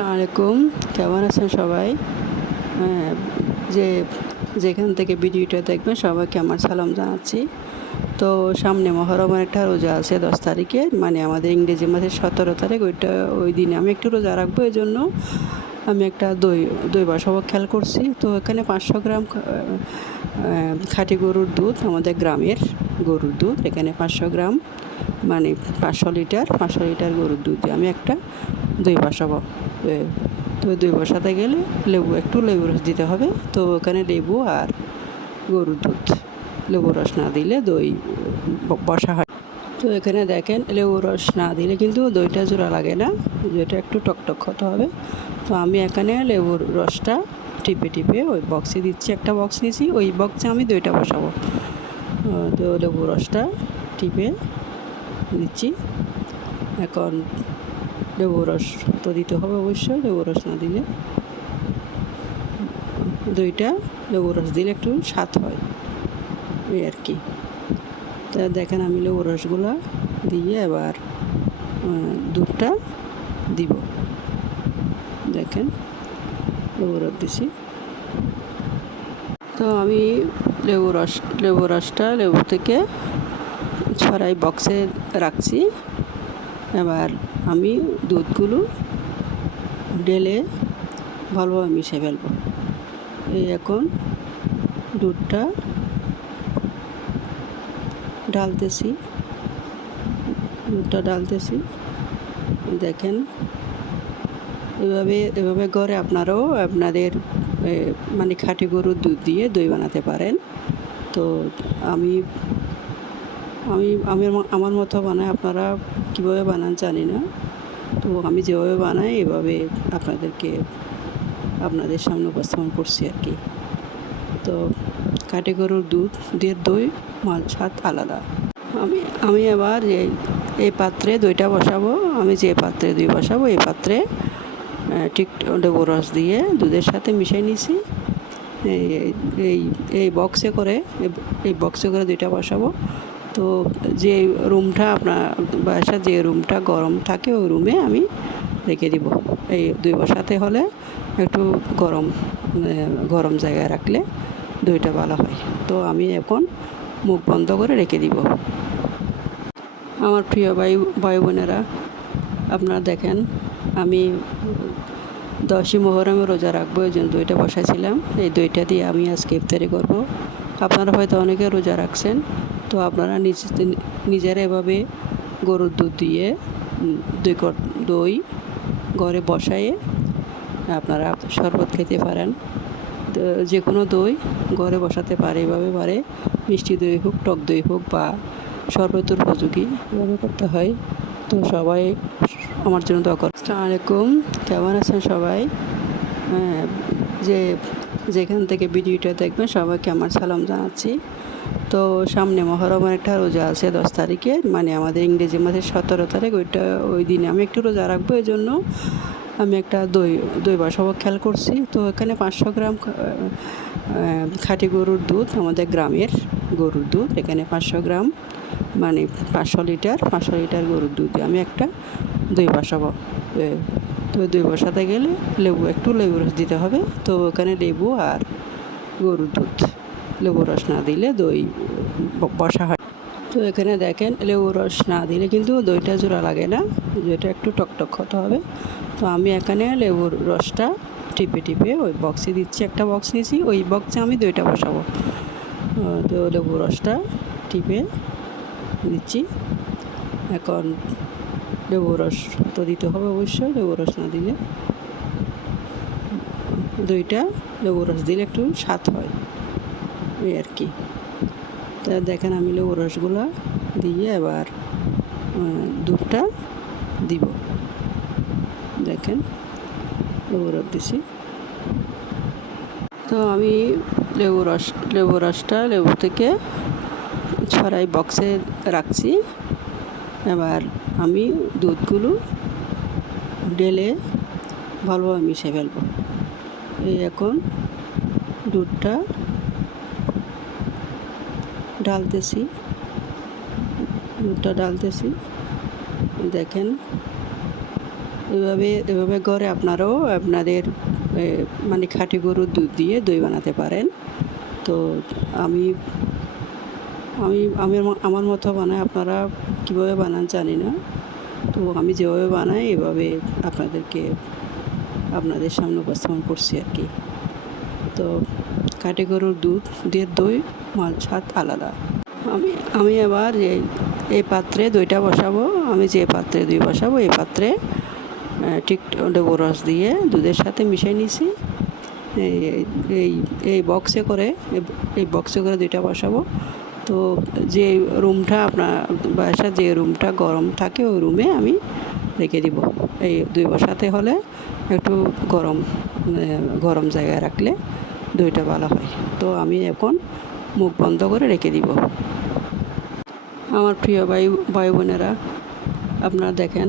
আসসালামু আলাইকুম, কেমন আছেন সবাই? হ্যাঁ, যে যেখান থেকে ভিডিওটা দেখবেন সবাইকে আমার সালাম জানাচ্ছি। তো সামনে মহরমের একটা রোজা আছে 10 তারিখে, মানে আমাদের ইংরেজি মাসের 17 তারিখ। ওই দিনে আমি একটু রোজা রাখবো, এই জন্য আমি একটা দই বসাবো খেয়াল করছি। তো এখানে 500 গ্রাম খাঁটি গরুর দুধ, আমাদের গ্রামের গরুর দুধ। এখানে 500 গ্রাম মানে 500 লিটার গরুর দুধ দিয়ে আমি একটা দই বসাবো। তো দই বসাতে গেলে একটু লেবু রস দিতে হবে। তো ওখানে লেবু আর গরুর দুধ, লেবু রস না দিলে দই বসা হয়। তো এখানে দেখেন, লেবু রস না দিলে কিন্তু দইটা জোড়া লাগে না, দইটা একটু টকটক হতে হবে। তো আমি এখানে লেবুর রসটা টিপে টিপে ওই বক্সে দিচ্ছি, একটা বক্স নিয়েছি, ওই বক্সে আমি দইটা বসাবো। তো লেবু রসটা টিপে দিচ্ছি। এখন লেবু রস তো দিতে হবে অবশ্যই, লেবু রস না দিলে দইটা, লেবু রস দিলে একটু স্বাদ হয়, এই আর কি। তা দেখেন আমি লেবু রসগুলো দিয়ে এবার দুধটা দিব। দেখেন লেবু রস দিছি। তো আমি লেবু রসটা লেবু থেকে ছড়াই বক্সে রাখছি। এবার আমি দুধগুলো ঢেলে ভালোভাবে মিশিয়ে ফেলবো। এই এখন দুধটা ডালতেছি। দেখেন এভাবে ঘরে আপনারাও আপনাদের মানে খাঁটি গরুর দুধ দিয়ে দই বানাতে পারেন। তো আমি আমি আমি আমার মতো বানাই, আপনারা কীভাবে বানান জানি না। তো আমি যেভাবে বানাই এভাবে আপনাদের সামনে উপস্থাপন করছি আর কি। তো খাঁটি গরুর দুধ দিয়ে দই স্বাদ আলাদা। আমি এবার এই পাত্রে দইটা বসাবো। আমি যে পাত্রে দই বসাবো এই পাত্রে ঠিক লেবু রস দিয়ে দুধের সাথে মিশিয়ে নিয়েছি। এই বক্সে করে দইটা বসাবো। তো যে রুমটা আপনার বাসার যে রুমটা গরম থাকে ওই রুমে আমি রেখে দিব। এই দই বসাতে হলে একটু গরম জায়গায় রাখলে দইটা ভালো হয়। তো আমি এখন মুখ বন্ধ করে রেখে দিব। আমার প্রিয় ভাই বোনেরা, আপনারা দেখেন আমি 10ই মুহররমে রোজা রাখবো, এই জন্য দইটা বসাইছিলাম। এই দইটা দিয়ে আমি আজকে ইফতারি করব। আপনারা হয়তো অনেকে রোজা রাখছেন, তো আপনারা নিজেরা এভাবে গরুর দুধ দিয়ে দই ঘরে বসায়ে আপনারা শরবত খেতে পারেন। যে কোনো দই ঘরে বসাতে পারে, এভাবে পারে, মিষ্টি দই হোক, টক দই হোক বা শরবতের উপযোগী, এভাবে করতে হয়। তো সবাই আমার জন্য দোয়া করুন। আসসালামু আলাইকুম, কেমন আছেন সবাই? হ্যাঁ, যেখান থেকে ভিডিওটা দেখবেন সবাইকে আমার সালাম জানাচ্ছি। তো সামনে মহরমের একটা রোজা আছে 10 তারিখে, মানে আমাদের ইংরেজি মাসের 17 তারিখ। ওই দিনে আমি একটু রোজা রাখবো, এই জন্য আমি একটা দই বসাবো খেয়াল করছি। তো এখানে 500 গ্রাম খাঁটি গরুর দুধ, আমাদের গ্রামের গরুর দুধ। এখানে 500 গ্রাম মানে 500 লিটার গরুর দুধ দিয়ে আমি একটা দই বসাবো। তো দই বসাতে গেলে একটু লেবু রস দিতে হবে। তো ওখানে লেবু আর গরুর দুধ, লেবু রস না দিলে দই বসা হয়। তো এখানে দেখেন, লেবু রস না দিলে কিন্তু দইটা জোড়া লাগে না, দইটা একটু টকটক হতে হবে। তো আমি এখানে লেবুর রসটা টিপে টিপে ওই বক্সে দিচ্ছি, একটা বক্স নিয়েছি, ওই বক্সে আমি দইটা বসাবো। তো লেবু রসটা টিপে দিচ্ছি। এখন লেবু রস তো দিতে হবে অবশ্যই, লেবু রস না দিলে দইটা, লেবু রস দিলে একটু স্বাদ হয়, এই আর কি। তা দেখেন আমি লেবু রসগুলো দিয়ে এবার দুধটা দিব। দেখেন লেবু রস দিছি। তো আমি লেবু রসটা লেবু থেকে ছড়াই বক্সে রাখছি। এবার আমি দুধগুলো ঢেলে ভালোভাবে মিশিয়ে ফেলবো। এই এখন দুধটা ডালতেছি। দেখেন এভাবে ঘরে আপনারাও আপনাদের মানে খাঁটি গরুর দুধ দিয়ে দই বানাতে পারেন। তো আমি আমি আমি আমার মতো বানাই, আপনারা কীভাবে বানান জানি না। তো আমি যেভাবে বানাই এভাবে আপনাদের সামনে উপস্থাপন করছি আর কি। তো খাঁটি গরুর দুধ দিয়ে দই স্বাদ আলাদা। আমি এবার এই পাত্রে দইটা বসাবো। আমি যে পাত্রে দই বসাবো এই পাত্রে ঠিক লেবু রস দিয়ে দুধের সাথে মিশিয়ে নিয়েছি। এই বক্সে করে দইটা বসাবো। তো যে রুমটা আপনার বাসার যে রুমটা গরম থাকে ওই রুমে আমি রেখে দিব। এই দই বসাতে হলে একটু গরম জায়গায় রাখলে দইটা ভালো হয়। তো আমি এখন মুখ বন্ধ করে রেখে দিব। আমার প্রিয় ভাই বোনেরা, আপনারা দেখেন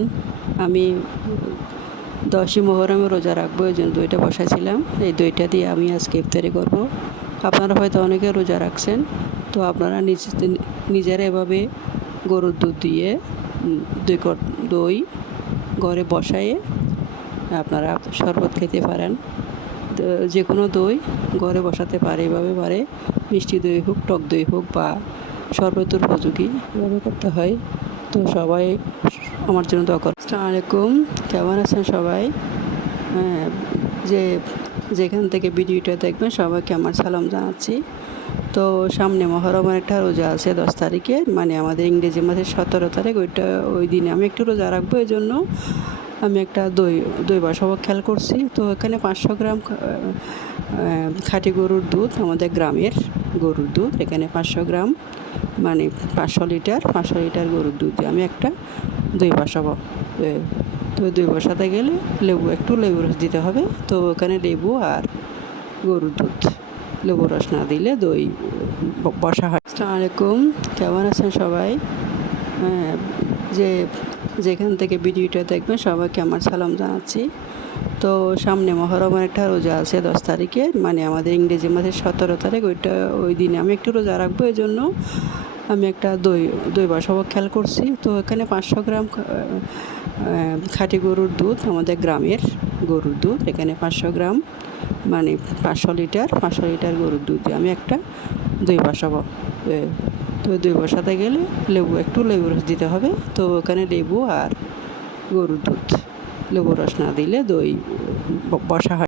আমি 10ই মুহররমে রোজা রাখবো, এই জন্য দইটা বসাইছিলাম। এই দইটা দিয়ে আমি আজকে ইফতারি করব। আপনারা হয়তো অনেকে রোজা রাখছেন, তো আপনারা নিজেরা এভাবে গরুর দুধ দিয়ে দই ঘরে বসায়ে আপনারা শরবত খেতে পারেন। তো যে কোনো দই ঘরে বসাতে পারে, এভাবে পারে, মিষ্টি দই হোক, টক দই হোক বা শরবতের উপযোগী, এভাবে করতে হয়। তো সবাই আমার জন্য দোয়া করুন। আসসালামু আলাইকুম, কেমন আছেন সবাই? হ্যাঁ, যেখান থেকে ভিডিওটা দেখবেন সবাইকে আমার সালাম জানাচ্ছি। তো সামনে মহরমের একটা রোজা আছে 10 তারিখে, মানে আমাদের ইংরেজি মাসের 17 তারিখ। ওই দিনে আমি একটু রোজা রাখবো, এই জন্য আমি একটা দই বসাবো খেয়াল করছি। তো এখানে 500 গ্রাম খাঁটি গরুর দুধ, আমাদের গ্রামের গরুর দুধ, এখানে 500 গ্রাম মানে 500 লিটার গরুর দুধ দিয়ে আমি একটা দই বসাবো। তো দই বসাতে গেলে একটু লেবু রস দিতে হবে। তো ওখানে লেবু আর গরুর দুধ, লেবু রস না দিলে দই বসা হয়। আসসালামু আলাইকুম, কেমন আছেন সবাই? হ্যাঁ, যেখান থেকে ভিডিওটা দেখবেন সবাইকে আমার সালাম জানাচ্ছি। তো সামনে মহরমের একটা রোজা আছে 10 তারিখে, মানে আমাদের ইংরেজি মাসের 17 তারিখ। ওই দিনে আমি একটু রোজা রাখবো, এই জন্য আমি একটা দই বসাবো খেয়াল করছি। তো এখানে 500 গ্রাম খাঁটি গরুর দুধ, আমাদের গ্রামের গরুর দুধ, এখানে 500 গ্রাম মানে 500 লিটার গরুর দুধ দিয়ে আমি একটা দই বসাবো। তো দই বসাতে গেলে একটু লেবু রস দিতে হবে। তো ওখানে লেবু আর গরুর দুধ, লেবু রস না দিলে দই বসা হয়।